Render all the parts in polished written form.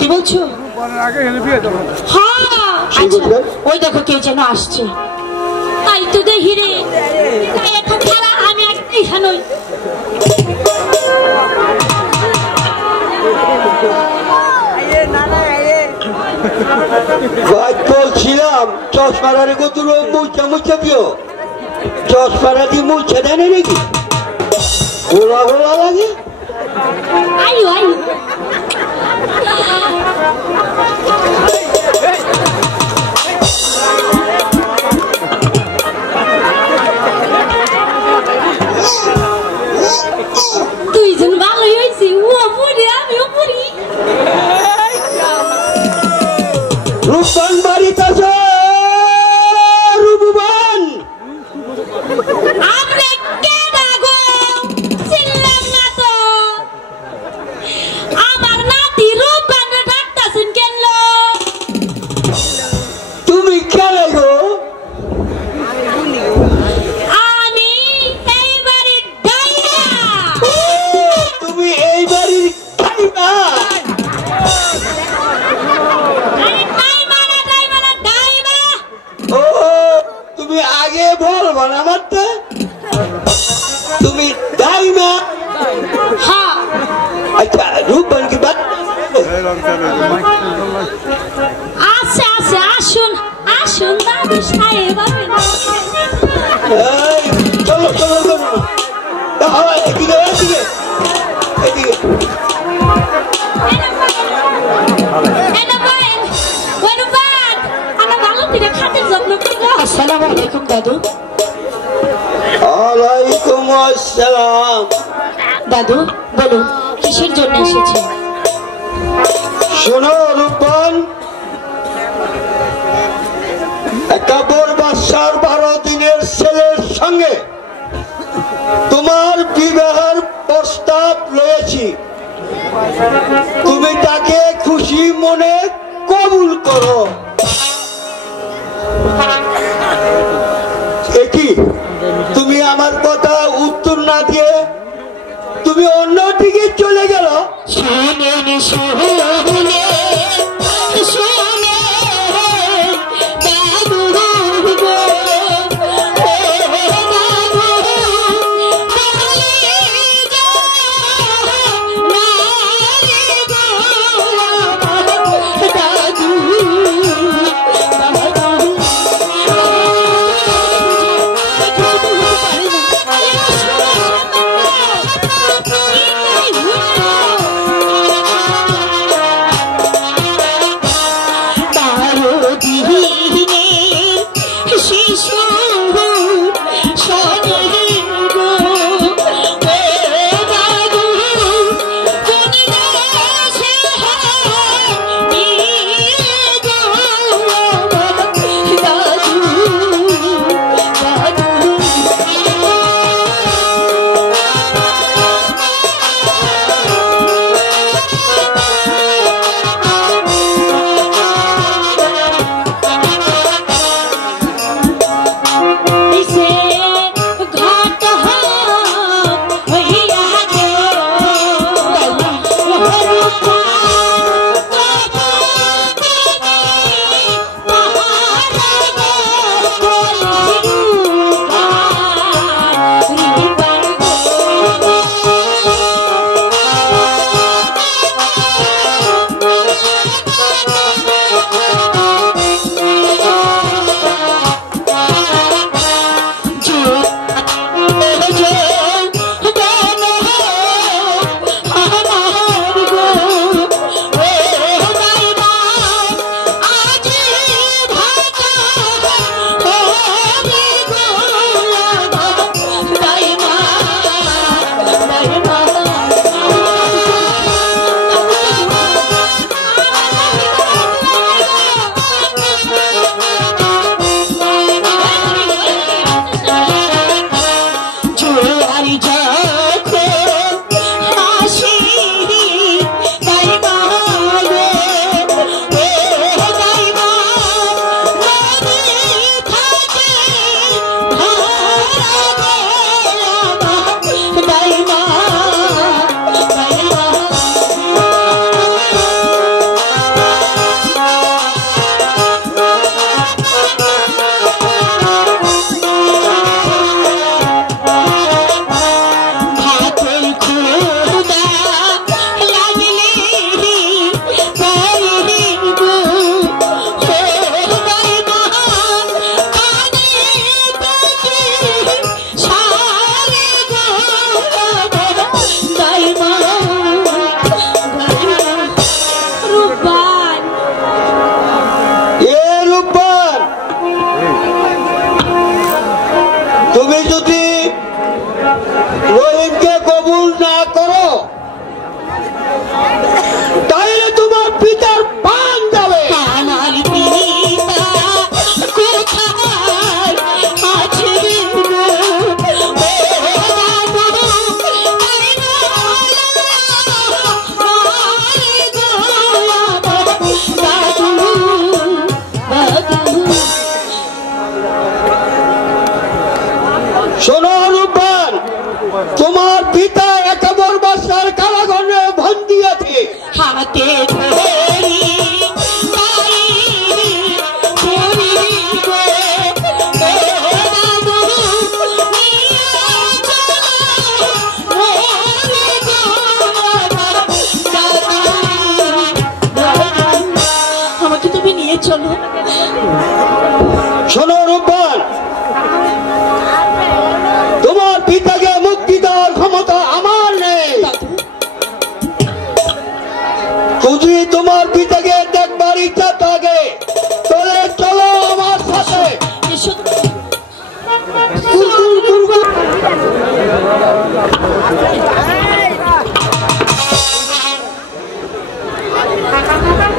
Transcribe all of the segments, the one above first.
সত্যি বলছো? হ্যাঁ আচ্ছা ওই দেখো কে যেন আসছে। তাই তো দেখি রে, আমি এখানে বলছিলাম চশমারে কত মুচা মুচা দিও, চশমারা দিয়ে মুছে দেয় নাকি? গোলা গোলা লাগে। আয়ু আয়ু দুইজন ভালোই হয়েছে, ও পুরি আমিও পুরি। রূপবান বাড়িতে আছে, রূপবান আপনি কে ডাকো চিনলাম না তো, আমার নাতি রূপবান ডাকতাছেন কেন? তুমি খেলে গো? আমি এই বাড়ির ডাইয়া। তুমি এই বাড়ির খাইবা? ও তুমি আগে বলবো না আমারটা, তুমি দাইমা? হ্যাঁ আচ্ছা রূপবান কি বাদ? আচ্ছা আচ্ছা আসুন আসুন দাদু সাহেব। চলো চলো চলো এদিকে এদিকে এদিকে। আসসালামু আলাইকুম দাদু। ওয়ালাইকুম আসসালাম। দাদু বলুন কিসের জন্য এসেছেন? শোনো রূপবান, একটা বড় বাচ্চার 12 দিনের ছেলের সঙ্গে তোমার বিবাহের প্রস্তাব রয়েছি, তুমি তাকে খুশি মনে কবুল করো। কি তুমি আমার কথা উত্তর না দিয়ে তুমি অন্যদিকে চলে গেল?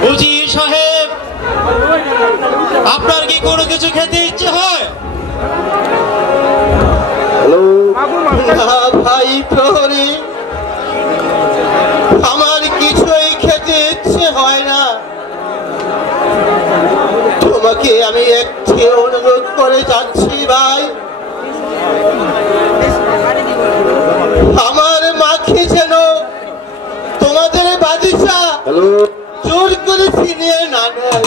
উজির সাহেব, আপনার কি কোনো কিছু খেতে ইচ্ছে হয়? না ভাই প্রহরী, আমার কিছুই খেতে ইচ্ছে হয় না। তোমাকে আমি একটি অনুরোধ করে যাচ্ছি ভাই, আমার মাকে যেন তোমাদের বাদিশা জোর করে ছিনিয়ে না নেয়।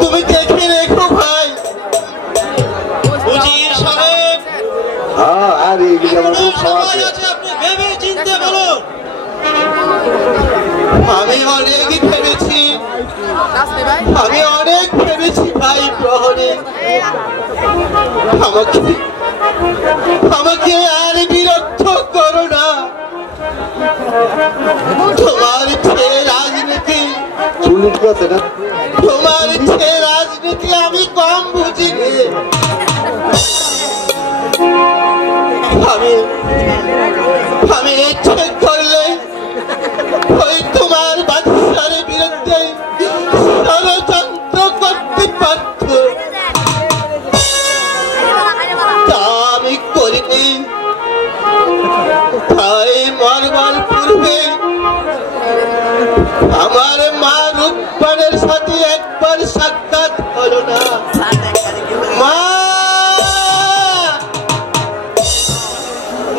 তুমি দেখে রেখো ভাই। উজির সাহেব, সময় আছে, আপনি ভেবে চিনতে বলুন। আমি অনেক ভেবেছি ভাই প্রহরী, আমাকে আর বিরক্ত করো না। তোমার রাজনীতি আমি কম বুঝিনি। আমি ইচ্ছে করলে ওই তোমার বাদশার বিরুদ্ধে ষড়যন্ত্র করতে পারত, তা আমি করিনি। তাই মরবার পূর্বে আমার মা রূপবানের সাথে একবার সাক্ষাৎ হলো না। মা,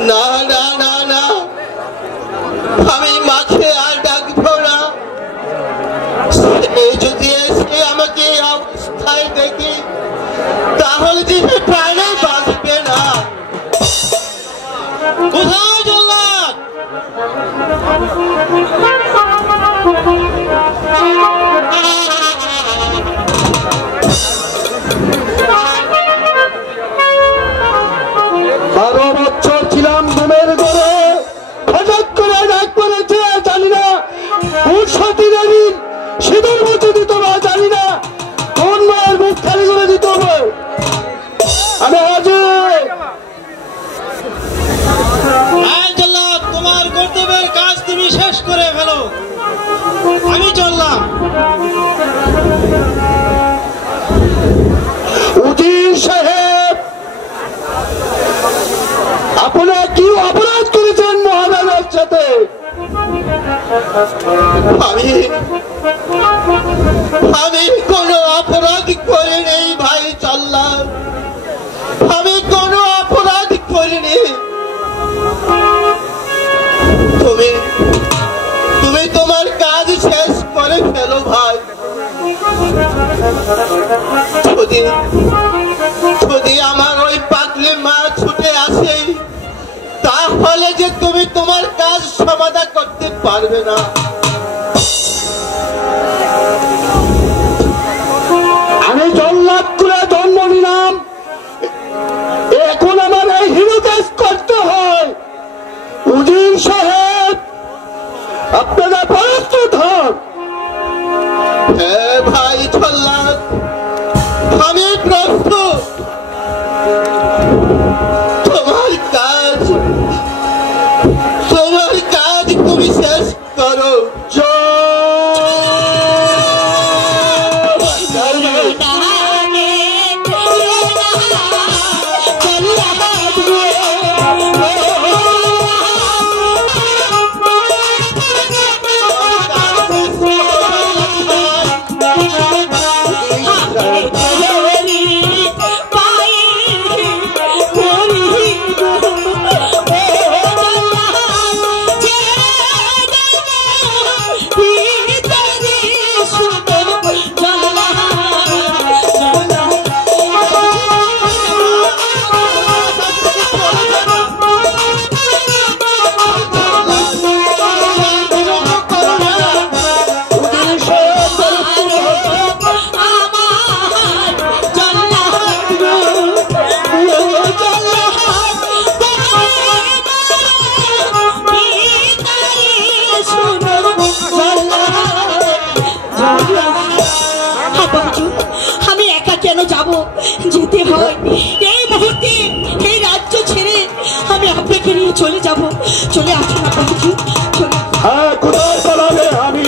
না না না না, আমি মাকে আর ডাকবো না। সে যদি এসে আমাকে অবস্থায় দেখি, তাহলে যে প্রাণে বাঁচবে না। কোথায় জল্লাদ? বারো বছর ছিলাম ঘুমের ঘরে, হঠাৎ করে ডাক পড়েছে জানি না, কোন সতী দেবী সিঁদুর মতো দিত না জানি না, কোন মায়ের মুখ খালি করে দিত হবে। আমি জল্লাদ, তোমার কর্তব্যের কাজ তুমি শেষ করে ফেলো, আমি চললাম। উজির সাহেব, আপনারা কি অপরাধ করেছেন মহারাজার সাথে? আমি কোনো অপরাধ করিনি ভাই জল্লাদ, আমি কোনো অপরাধ করিনি। তুমি তোমার কাজ শেষ করে ফেলো ভাই। যদি আমার ওই পাগলি মা ছুটে আসে, তাহলে যে তুমি তোমার কাজ সমাধান করতে পারবে না। আমি জল্লাদ কুলে জন্ম নিলাম, এখন আমার এই হিরো কাজ করতে হয়। উজির সাহেব, আপনারা প্রস্তুত হন। হ্যাঁ ভাই জল্লাদ, আমি প্রস্তুত। তোমার কাজ তুমি শেষ করো।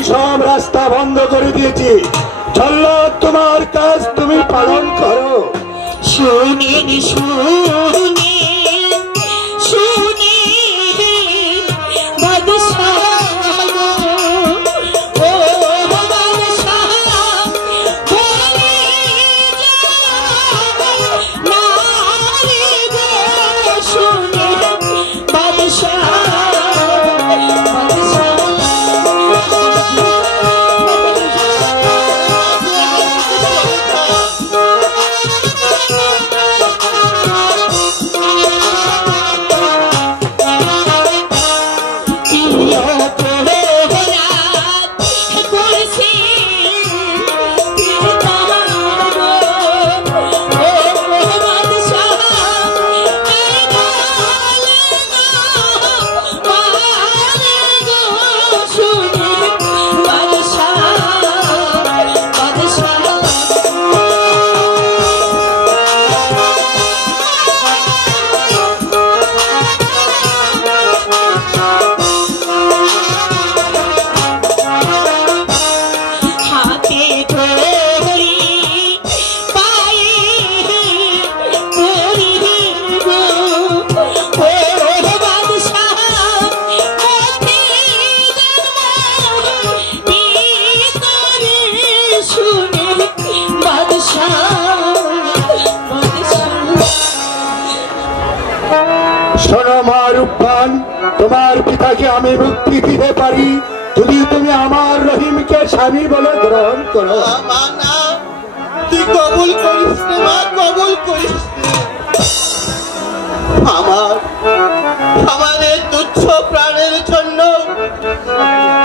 সব রাস্তা বন্ধ করে দিয়েছি। চলো, তোমার কাজ তুমি পালন করো। শুনে শুনে শুনে বাদশাহ ও বাদশাহ বলে না রে গো শুনে বাদশাহ শোনো মা রূপবান, তোমার পিতাকে আমি মুক্তি দিতে পারি যদি তুমি আমার রহিমকে স্বামী বলে গ্রহণ করো। মা না, তুই কবুল করিস রে মা, কবুল করিস রে। আমাদের তুচ্ছ প্রাণের জন্য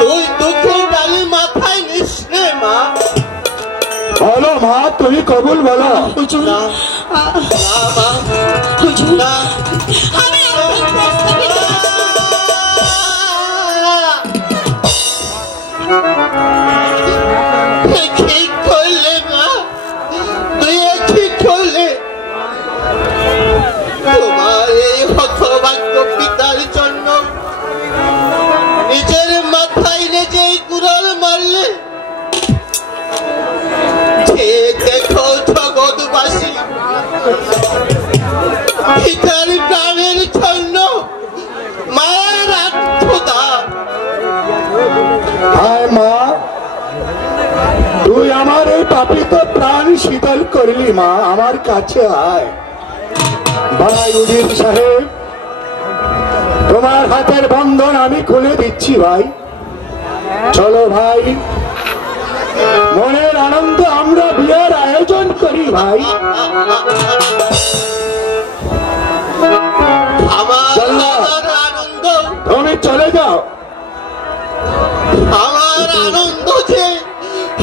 তুই দুঃখের ডালি মাথায় নিস রে মা। বলো মা, তুমি কবুল বলো। হুজুর না মা, হুজুর না। আমি আপনার প্রস্তাবে ঠিক করলে মা, তুই ঠিক করলে। তোমার এই হতভাগ্য পিতার জন্য নিজের মাথায় নিজেই কুড়াল মারলে। যে দেখো জগৎবাসী পিতার প্রাণের জন্য মায়ের আত্মদা। হায় মা, তুই আমার এই পাপিত প্রাণ শীতল করলি মা, আমার কাছে আয়। ভাই উজির সাহেব, তোমার হাতের বন্ধন আমি খুলে দিচ্ছি ভাই। চলো ভাই, মনের আনন্দ আমরা বিয়ের আয়োজন করি ভাই। আমার আনন্দ, তুমি চলে যাও। আমার আনন্দ যে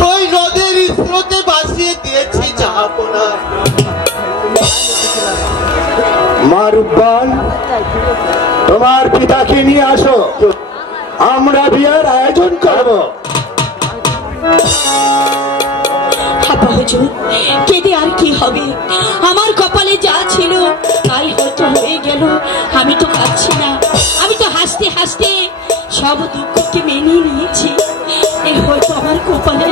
ওই নদীর স্রোতে ভাসিয়ে দিয়েছি যাবো না। মা রূপবান, তোমার পিতাকে নিয়ে আসো, আমরা বিয়ের আয়োজন করব। আপা হুজুর, কেঁদে আর কি হবে? আমার কপালে যা ছিল তাই হয়তো হয়ে গেল। আমি তো কাঁদছি না, আমি তো হাসতে হাসতে সব দুঃখকে মেনে নিয়েছি। এর হয়তো আমার কপালে